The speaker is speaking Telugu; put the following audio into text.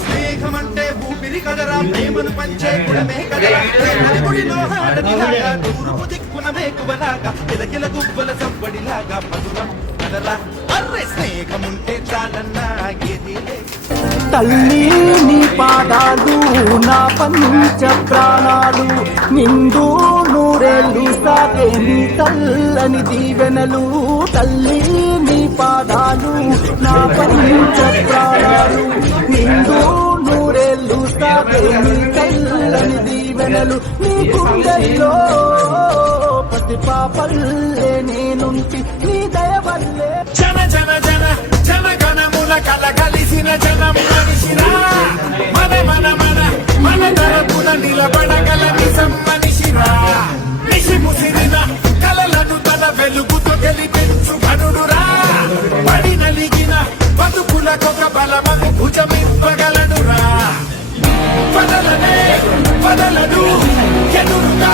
స్నేహమంటే ఊపిరి కదరా, ప్రేమను పంచే గుణమే కదరా, గుడిలో హారతిలాగా తూర్పు దిక్కున మేకువలాగా కిలకిల గుబ్బల సవ్వడిలాగా మధురం కదరా. అర్రే స్నేహముంటే చాలన్నా ఏది తల్లి నీ పాదాలు నా పంచ ప్రాణాలు, నిండు నూరేళ్ళు సాగే నీ చల్లని దీవెనలు. తల్లి నీ పాదాలు నా పంచ ప్రాణాలు, నిండు నూరేళ్ళు సాగే నీ చల్లని దీవెనలు. నీ గుండెల్లో ప్రతి పాపల్లే నేనుంటి నీ దయ వల్లే. జన జన జన జన గణముల కల కలిసిన జనం మనిషిరా, మన మన మన మన తరపున నిలబడగల నిజం మనిషిరా. నిషి ముసిరిన కలలను తన వెలుగుతో గెలిపించు ఘనుడురా, పడి నలిగిన బతుకులకొక బలమగు భుజమివ్వగలనురా. వదలనే వదలడు ఎదురుగా